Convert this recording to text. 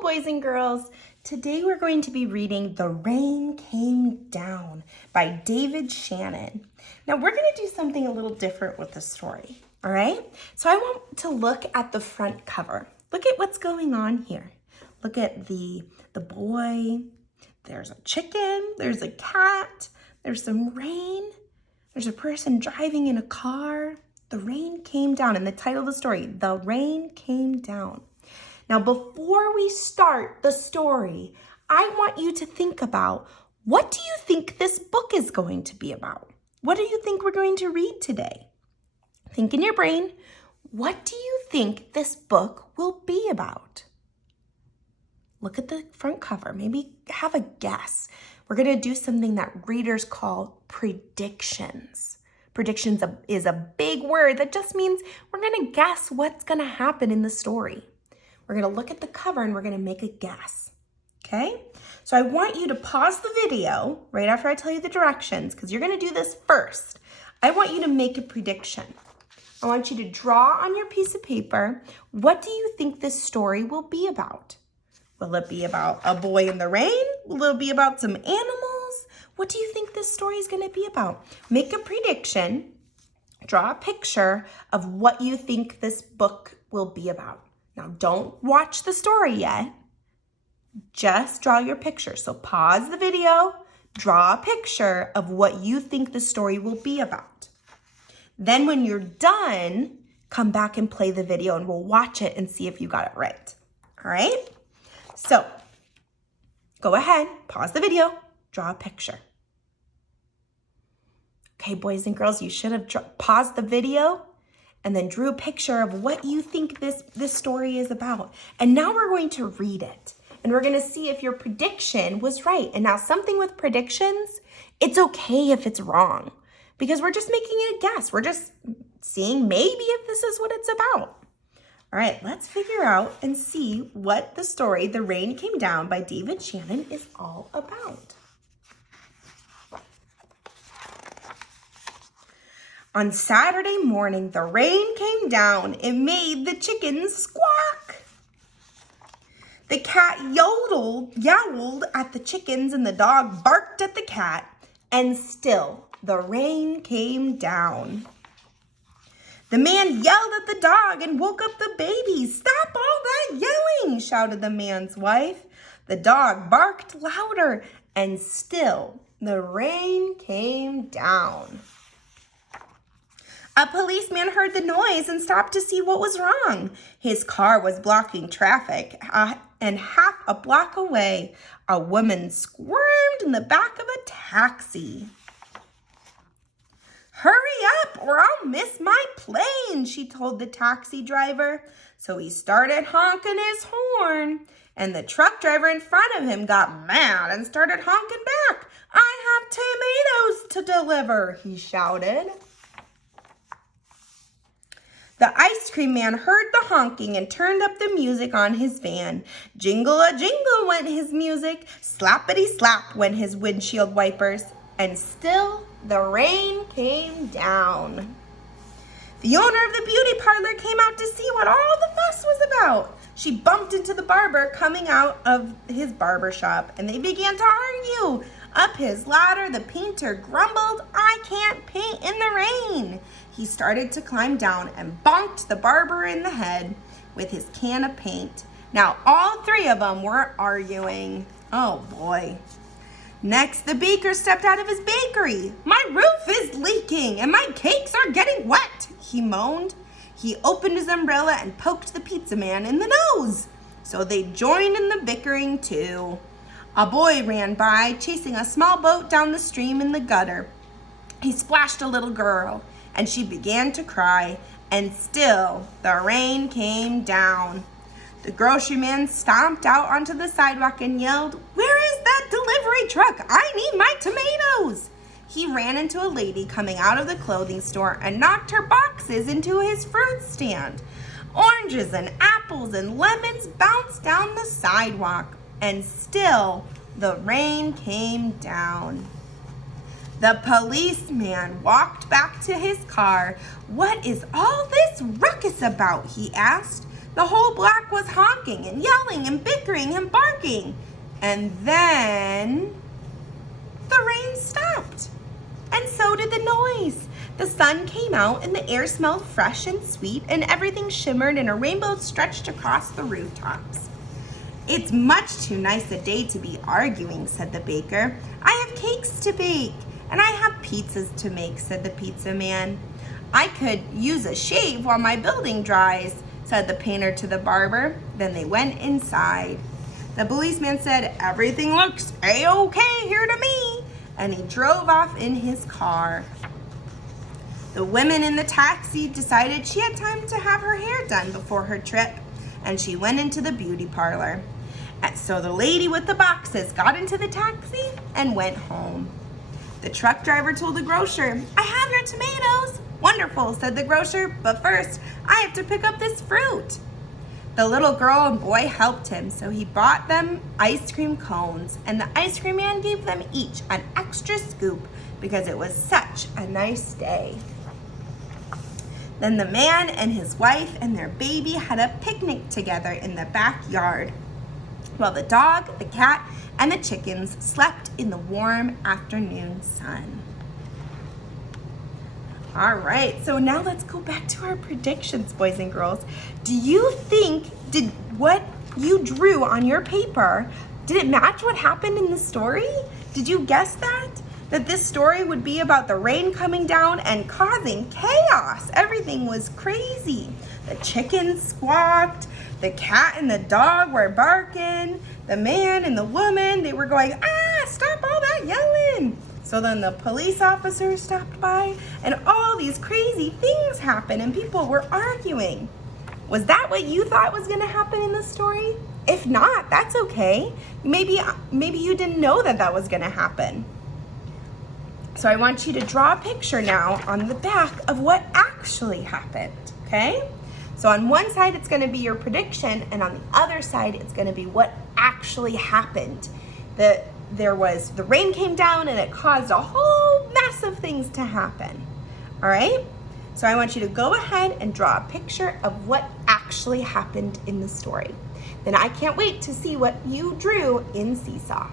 Hello, boys and girls. Today we're going to be reading The Rain Came Down by David Shannon. Now we're going to do something a little different with the story, all right? So I want to look at the front cover. Look at what's going on here. Look at the boy. There's a chicken. There's a cat. There's some rain. There's a person driving in a car. The rain came down, and the title of the story, The Rain Came Down. Now, before we start the story, I want you to think about, what do you think this book is going to be about? What do you think we're going to read today? Think in your brain, what do you think this book will be about? Look at the front cover. Maybe have a guess. We're going to do something that readers call predictions. Predictions is a big word that just means we're going to guess what's going to happen in the story. We're going to look at the cover and we're going to make a guess, okay? So I want you to pause the video right after I tell you the directions, because you're going to do this first. I want you to make a prediction. I want you to draw on your piece of paper, what do you think this story will be about? Will it be about a boy in the rain? Will it be about some animals? What do you think this story is going to be about? Make a prediction, draw a picture of what you think this book will be about. Now, don't watch the story yet. Just draw your picture. So pause the video, draw a picture of what you think the story will be about. Then when you're done, come back and play the video and we'll watch it and see if you got it right. All right? So go ahead, pause the video, draw a picture. Okay, boys and girls, you should have paused the video and then drew a picture of what you think this story is about. And now we're going to read it. And we're going to see if your prediction was right. And now something with predictions, it's okay if it's wrong, because we're just making a guess. We're just seeing maybe if this is what it's about. All right, let's figure out and see what the story, The Rain Came Down by David Shannon, is all about. On Saturday morning, the rain came down. It made the chickens squawk. The cat yowled at the chickens, and the dog barked at the cat. And still, the rain came down. The man yelled at the dog and woke up the babies. "Stop all that yelling," shouted the man's wife. The dog barked louder, and still, the rain came down. A policeman heard the noise and stopped to see what was wrong. His car was blocking traffic, and half a block away, a woman squirmed in the back of a taxi. "Hurry up or I'll miss my plane," she told the taxi driver. So he started honking his horn, and the truck driver in front of him got mad and started honking back. "I have tomatoes to deliver," he shouted. The ice cream man heard the honking and turned up the music on his van. Jingle-a-jingle went his music, slappity-slap went his windshield wipers, and still the rain came down. The owner of the beauty parlor came out to see what all the fuss was about. She bumped into the barber coming out of his barber shop, and they began to argue. Up his ladder, the painter grumbled, "I can't paint in the rain." He started to climb down and bonked the barber in the head with his can of paint. Now all three of them were arguing. Oh boy. Next, the baker stepped out of his bakery. "My roof is leaking and my cakes are getting wet," he moaned. He opened his umbrella and poked the pizza man in the nose. So they joined in the bickering too. A boy ran by, chasing a small boat down the stream in the gutter. He splashed a little girl, and she began to cry, and still the rain came down. The grocery man stomped out onto the sidewalk and yelled, "Where is that delivery truck? I need my tomatoes!" He ran into a lady coming out of the clothing store and knocked her boxes into his fruit stand. Oranges and apples and lemons bounced down the sidewalk, and still the rain came down. The policeman walked back to his car. "What is all this ruckus about?" he asked. The whole block was honking and yelling and bickering and barking. And then the rain stopped. And so did the noise. The sun came out and the air smelled fresh and sweet and everything shimmered and a rainbow stretched across the rooftops. "It's much too nice a day to be arguing," said the baker. "I have cakes to bake and I have pizzas to make," said the pizza man. "I could use a shave while my building dries," said the painter to the barber. Then they went inside. The policeman said, "Everything looks A-okay here to me," and he drove off in his car. The woman in the taxi decided she had time to have her hair done before her trip, and she went into the beauty parlor. And so the lady with the boxes got into the taxi and went home. The truck driver told the grocer, "I have your tomatoes." "Wonderful," said the grocer, "but first I have to pick up this fruit." The little girl and boy helped him, so he bought them ice cream cones, and the ice cream man gave them each an extra scoop because it was such a nice day. Then the man and his wife and their baby had a picnic together in the backyard, while the dog, the cat, and the chickens slept in the warm afternoon sun. All right, so now let's go back to our predictions, boys and girls. Do you think, did what you drew on your paper, did it match what happened in the story? Did you guess that? That this story would be about the rain coming down and causing chaos. Everything was crazy. The chickens squawked, the cat and the dog were barking, the man and the woman, they were going, stop all that yelling. So then the police officers stopped by and all these crazy things happened and people were arguing. Was that what you thought was gonna happen in the story? If not, that's okay. Maybe you didn't know that was gonna happen. So I want you to draw a picture now on the back of what actually happened, okay? So on one side, it's gonna be your prediction, and on the other side, it's gonna be what actually happened. The rain came down and it caused a whole mess of things to happen, all right? So I want you to go ahead and draw a picture of what actually happened in the story. Then I can't wait to see what you drew in Seesaw.